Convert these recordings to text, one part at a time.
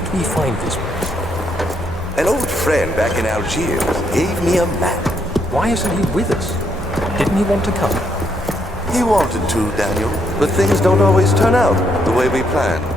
did we find this man? An old friend back in Algiers gave me a map. Why isn't he with us? Didn't he want to come? He wanted to, Daniel, but things don't always turn out the way we planned.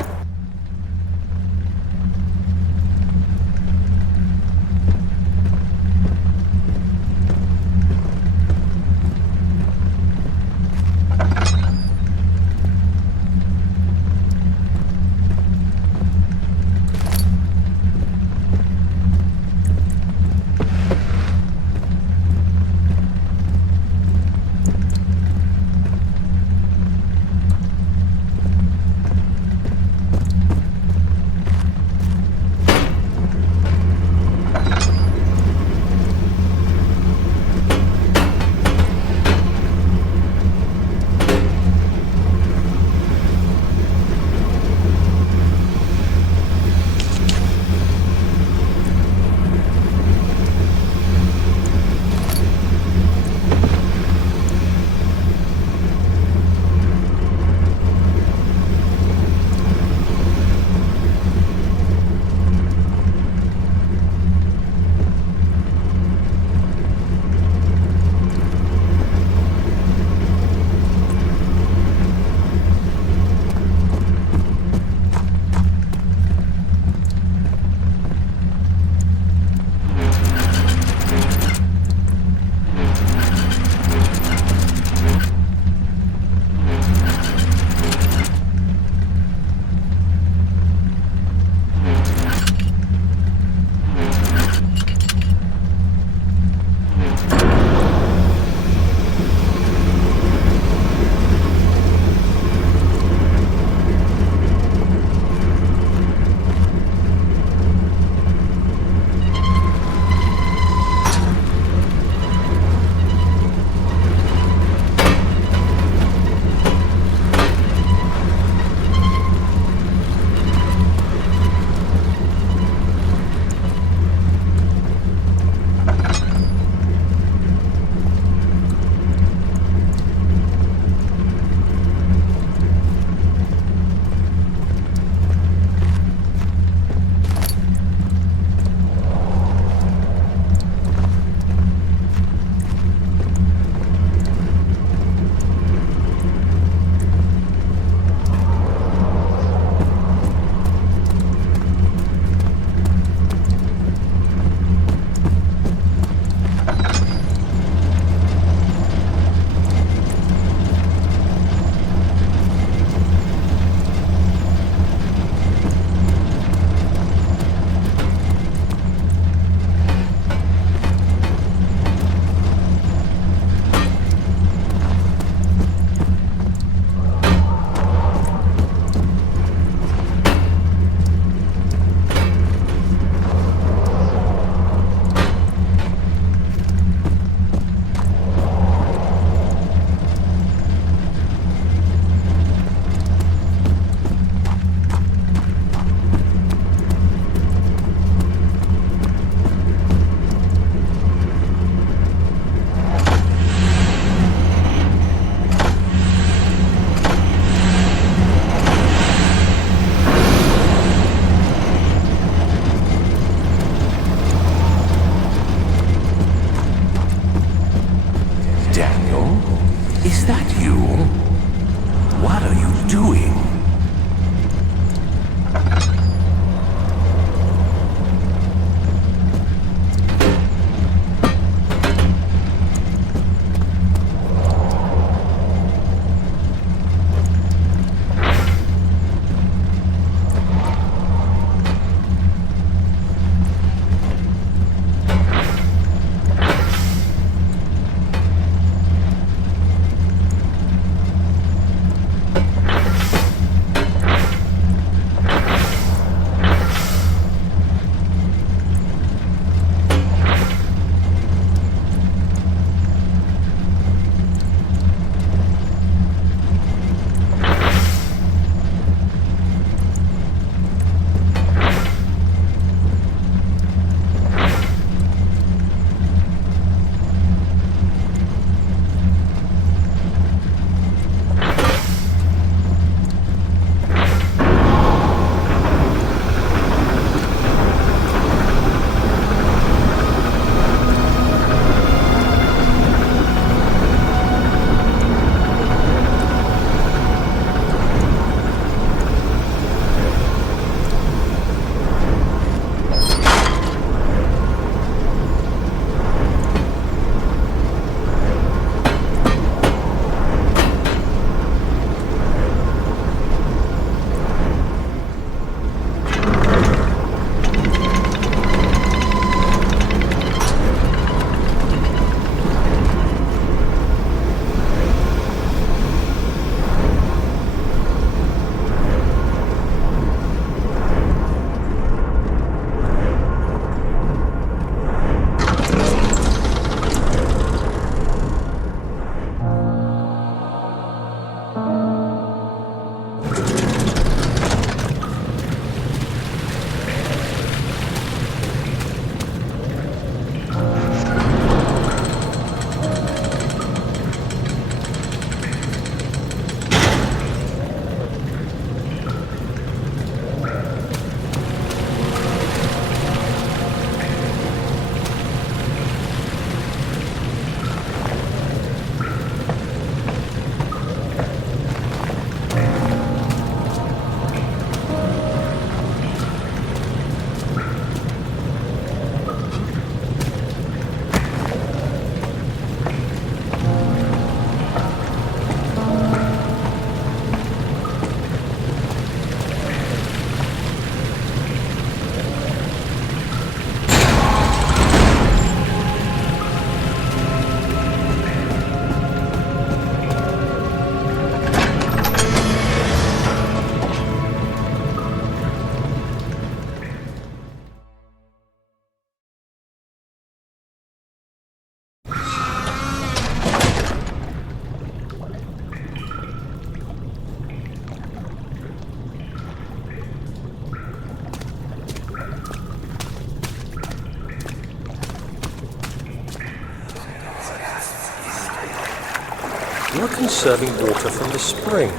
You're conserving water from the spring.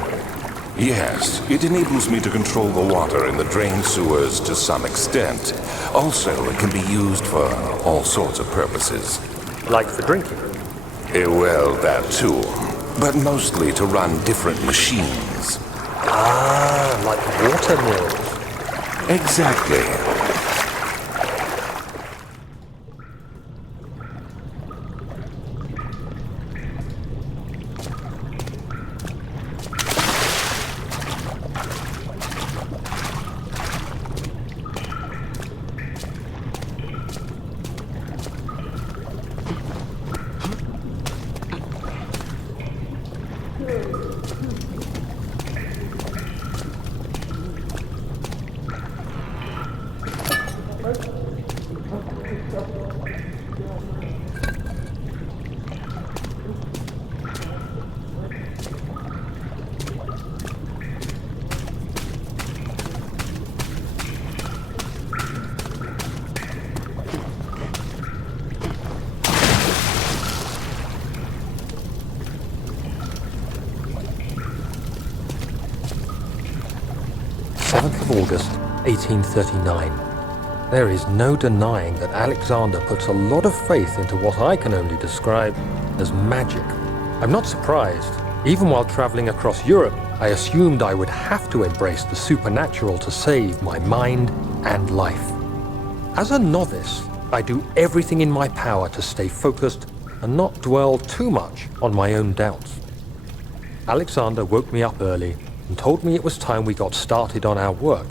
Yes, it enables me to control the water in the drain sewers to some extent. Also, it can be used for all sorts of purposes. Like for drinking. Well, that too. But mostly to run different machines. Ah, like water mills. Exactly. August 1839. There is no denying that Alexander puts a lot of faith into what I can only describe as magic. I'm not surprised. Even while traveling across Europe, I assumed I would have to embrace the supernatural to save my mind and life. As a novice, I do everything in my power to stay focused and not dwell too much on my own doubts. Alexander woke me up early and told me it was time we got started on our work.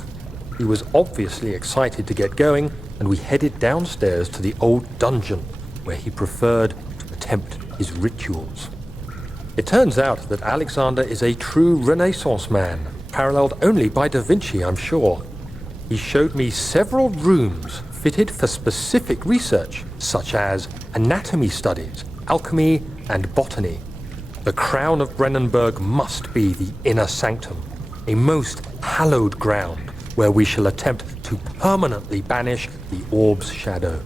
He was obviously excited to get going, and we headed downstairs to the old dungeon, where he preferred to attempt his rituals. It turns out that Alexander is a true Renaissance man, paralleled only by Da Vinci, I'm sure. He showed me several rooms fitted for specific research, such as anatomy studies, alchemy, and botany. The crown of Brennenburg must be the inner sanctum, a most hallowed ground where we shall attempt to permanently banish the orb's shadow.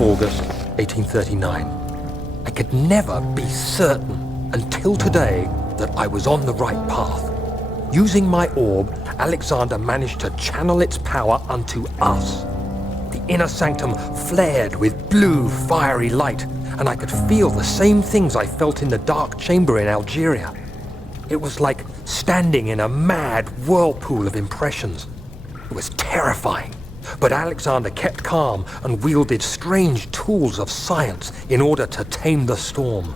August 1839. I could never be certain until today that I was on the right path. Using my orb, Alexander managed to channel its power unto us. The inner sanctum flared with blue, fiery light, and I could feel the same things I felt in the dark chamber in Algeria. It was like standing in a mad whirlpool of impressions. It was terrifying. But Alexander kept calm and wielded strange tools of science in order to tame the storm.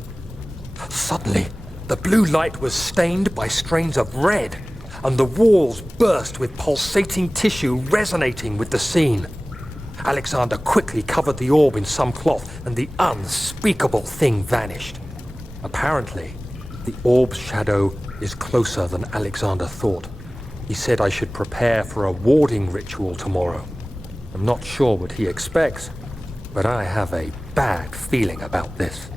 Suddenly, the blue light was stained by strains of red, and the walls burst with pulsating tissue resonating with the scene. Alexander quickly covered the orb in some cloth, and the unspeakable thing vanished. Apparently, the orb's shadow is closer than Alexander thought. He said I should prepare for a warding ritual tomorrow. I'm not sure what he expects, but I have a bad feeling about this.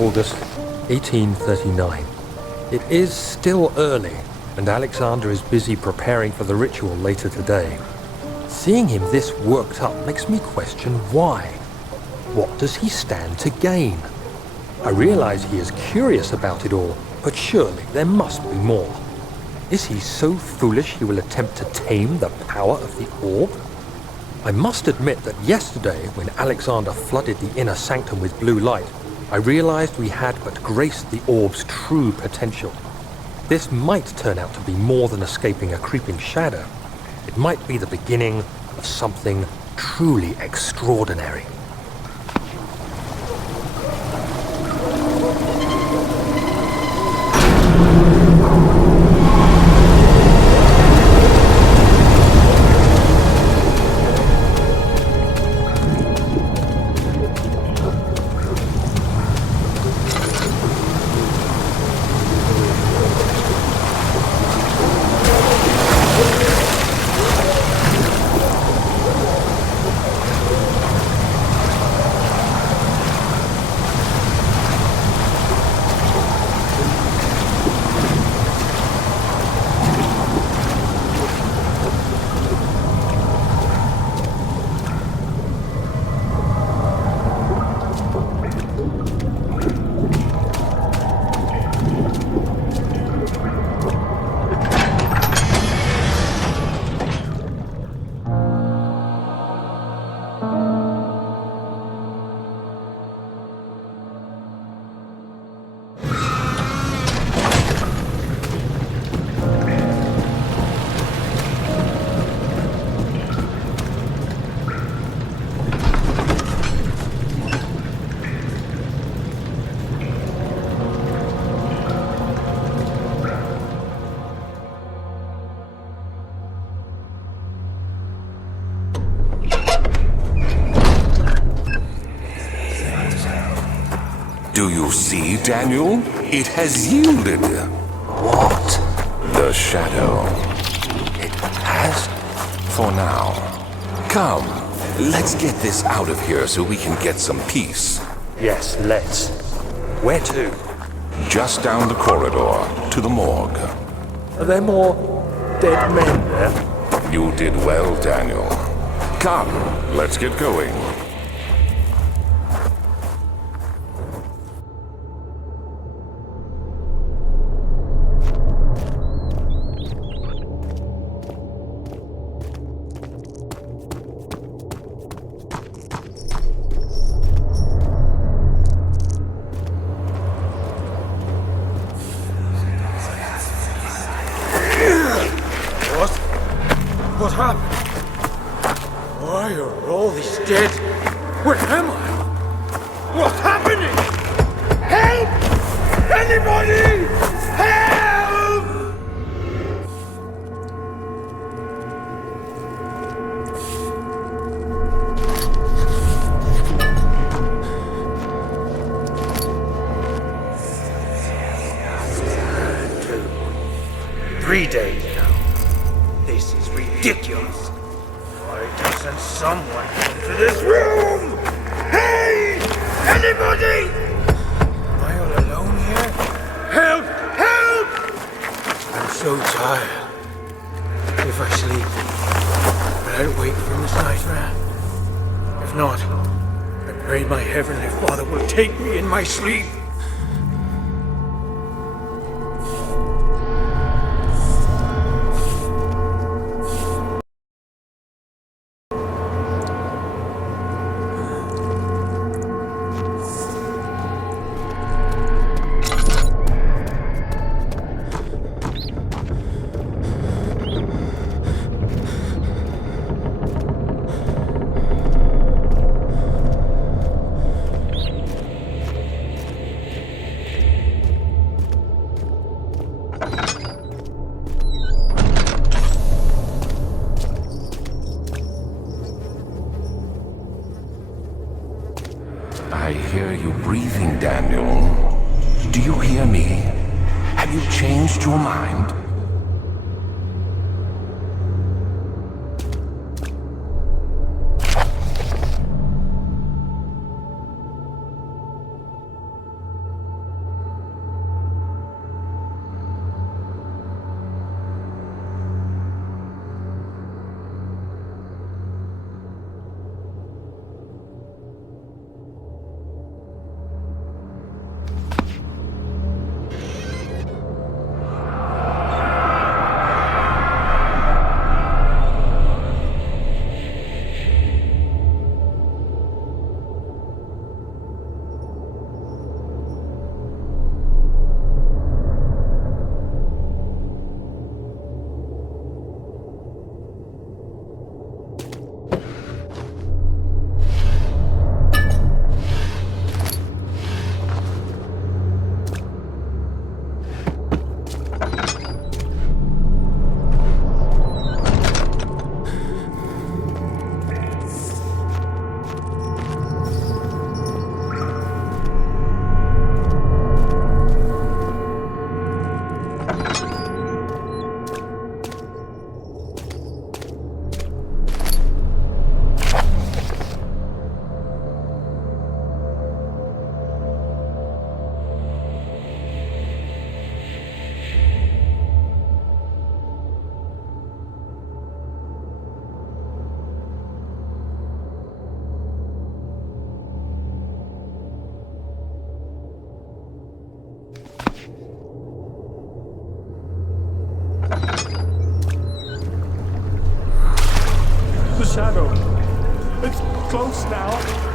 August, 1839. It is still early, and Alexander is busy preparing for the ritual later today. Seeing him this worked up makes me question why. What does he stand to gain? I realize he is curious about it all, but surely there must be more. Is he so foolish he will attempt to tame the power of the orb? I must admit that yesterday, when Alexander flooded the inner sanctum with blue light, I realized we had but graced the orb's true potential. This might turn out to be more than escaping a creeping shadow. It might be the beginning of something truly extraordinary. Do you see, Daniel? It has yielded. What? The shadow. It has? For now. Come, let's get this out of here so we can get some peace. Yes, let's. Where to? Just down the corridor, to the morgue. Are there more dead men there? You did well, Daniel. Come, let's get going. What happened? Why are all these dead? Where am I? What's happening? Help! Anybody! Help! Three days now. This is ridiculous. Why doesn't someone come to this room? Hey! Anybody! Am I all alone here? Help! Help! I'm so tired. If I sleep, will I wake from this nightmare? If not, I pray my Heavenly Father will take me in my sleep. I hear you breathing, Daniel. Do you hear me? Have you changed your mind? shadow. It's close now.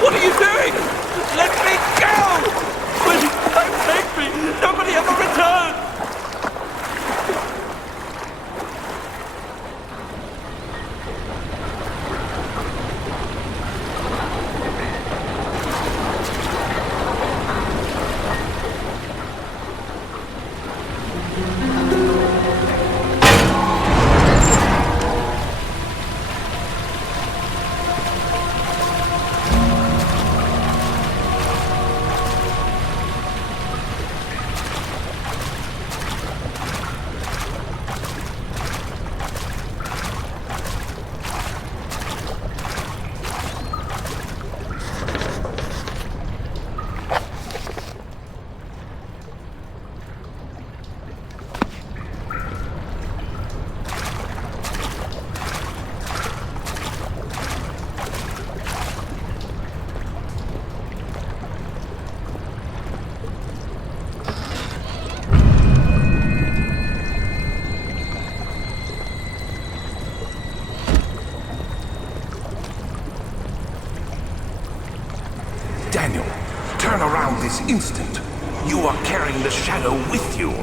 What are you doing? Let me go! Please, don't take me! Nobody ever returns! Daniel, turn around this instant. You are carrying the shadow with you.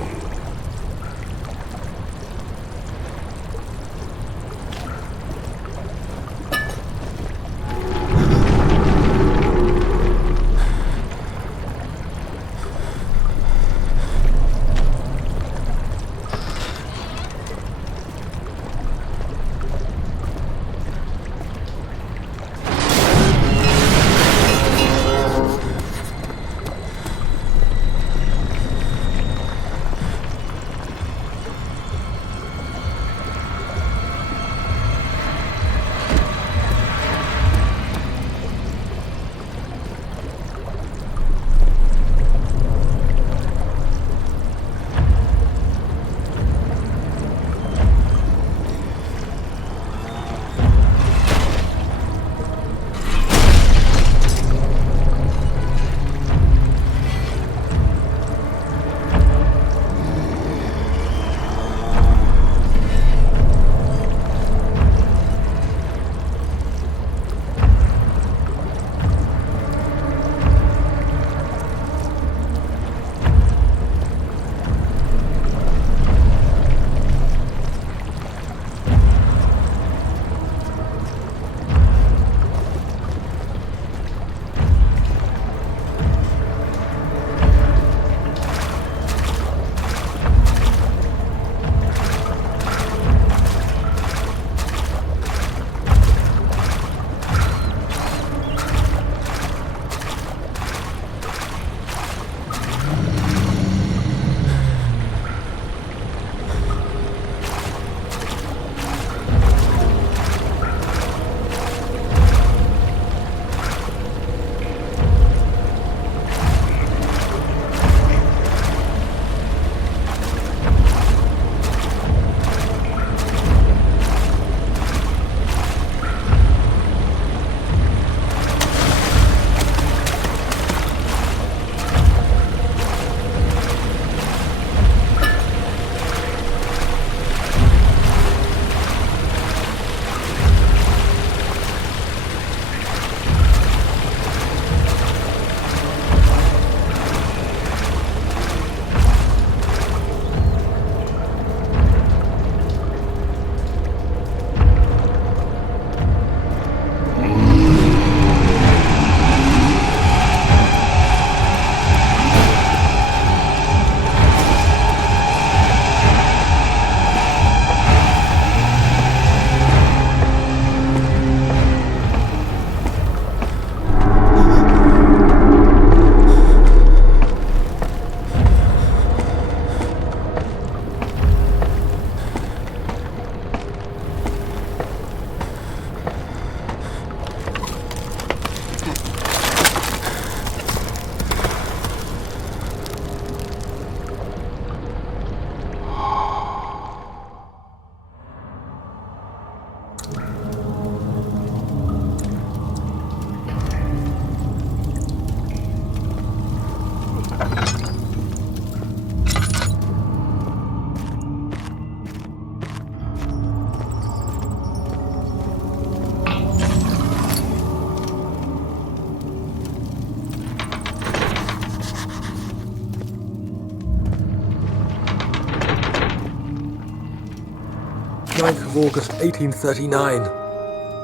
August 1839.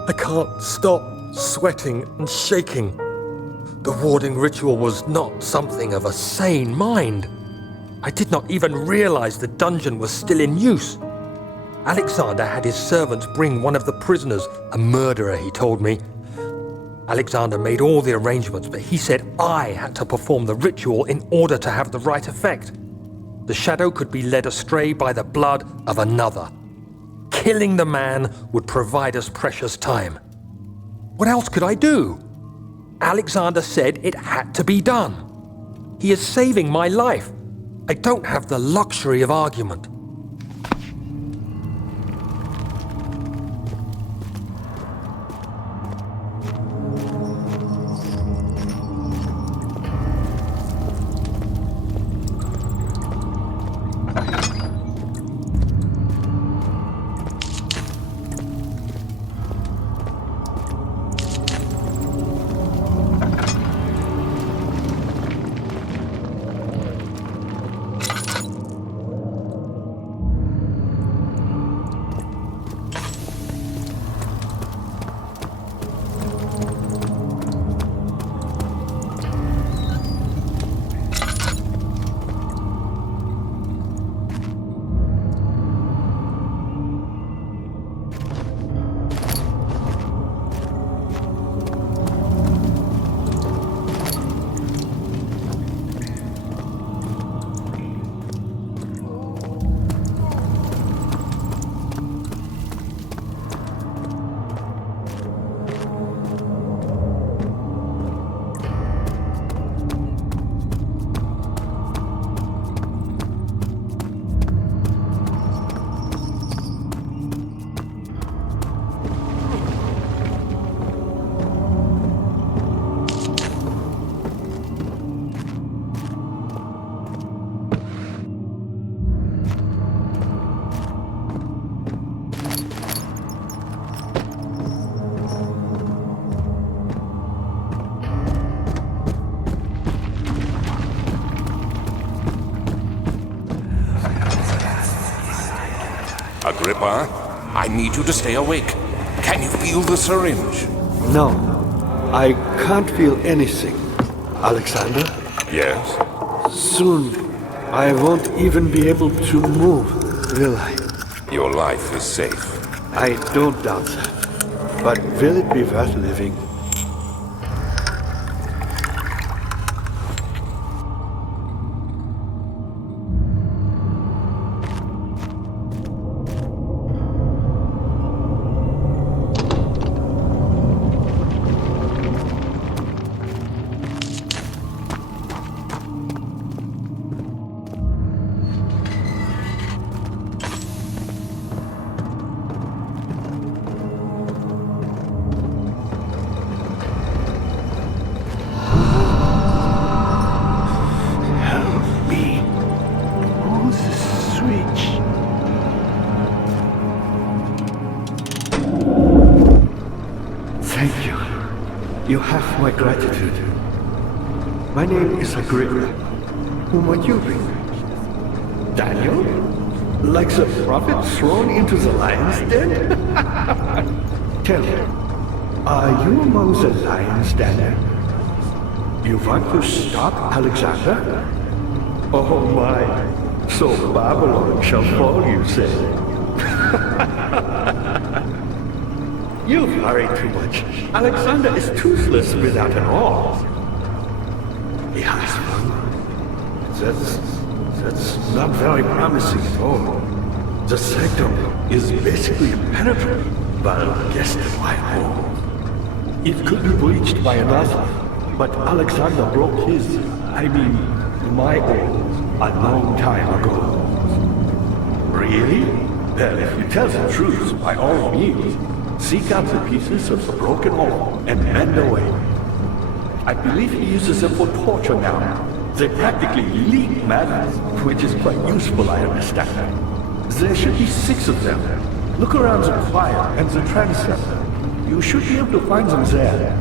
I can't stop sweating and shaking. The warding ritual was not something of a sane mind. I did not even realize the dungeon was still in use. Alexander had his servants bring one of the prisoners, a murderer, he told me. Alexander made all the arrangements, but he said I had to perform the ritual in order to have the right effect. The shadow could be led astray by the blood of another. Killing the man would provide us precious time. What else could I do? Alexander said it had to be done. He is saving my life. I don't have the luxury of argument. Agrippa, I need you to stay awake. Can you feel the syringe? No, I can't feel anything. Alexander, Yes? soon I won't even be able to move, will I? Your life is safe. I don't doubt that. But will it be worth living? Thank you. You have my gratitude. My name is Agrippa. Who might you be? Daniel? Like the prophet thrown into the lion's den? Tell me, are you among the lions, Daniel? You want to stop Alexander? Oh my, so Babylon shall fall, you say? You worry too much. Alexander is toothless without an arm. He has one. That's not very promising at all. The sanctum is basically impenetrable, but against my home. It could be breached by another, but Alexander broke his, my own, a long time ago. Really? Well, if you tell the truth, by all means, seek out the pieces of the broken arm and mend away. I believe he uses them for torture now. They practically leak matter, which is quite useful, I understand. There should be 6 of them. Look around the choir and the transept. You should be able to find them there.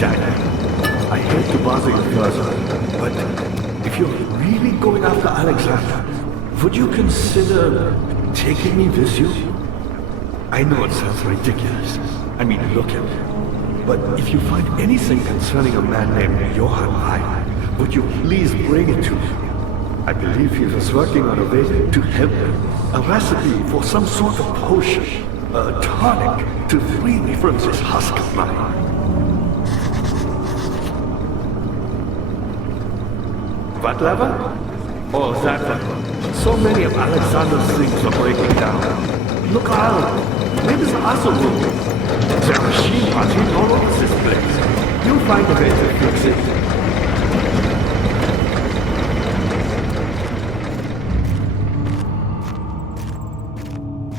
Daniel, I hate to bother you further, but if would you consider taking me with you? I know it sounds ridiculous. I mean, look at me. But if you find anything concerning a man named Johann Reich, would you please bring it to me? I believe he was working on a way to help me. A recipe for some sort of potion. A tonic to free me from this husk of mine. What lever? Oh, that one. So many of Alexander's things are breaking down. Look around. Maybe the other room. There are machine parts all over this place. You'll find a way to fix it.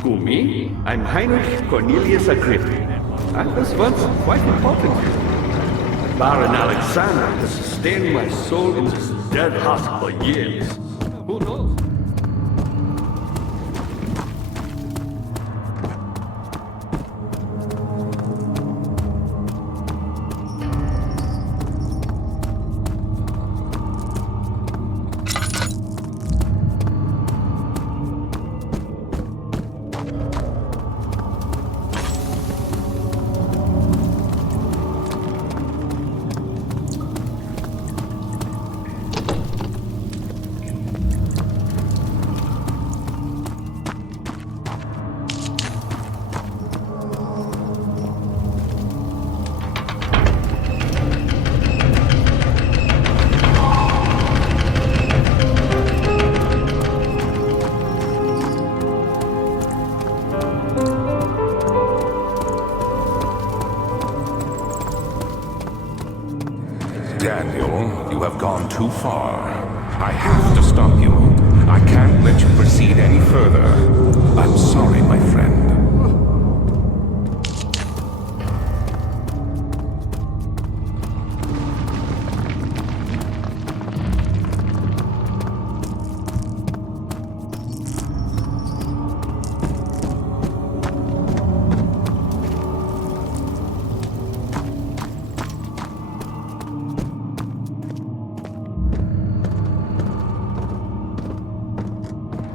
Who, me? I'm Heinrich Cornelius Agrippa. I was once quite important here. Baron Alexander has sustained my soul in this dead husk for years. Who knows? Daniel, you have gone too far. I have to stop you. I can't let you proceed any further. I'm sorry, my friend.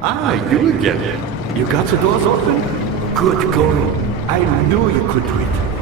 Ah, you again. You got the doors open? Good going. I knew you could do it.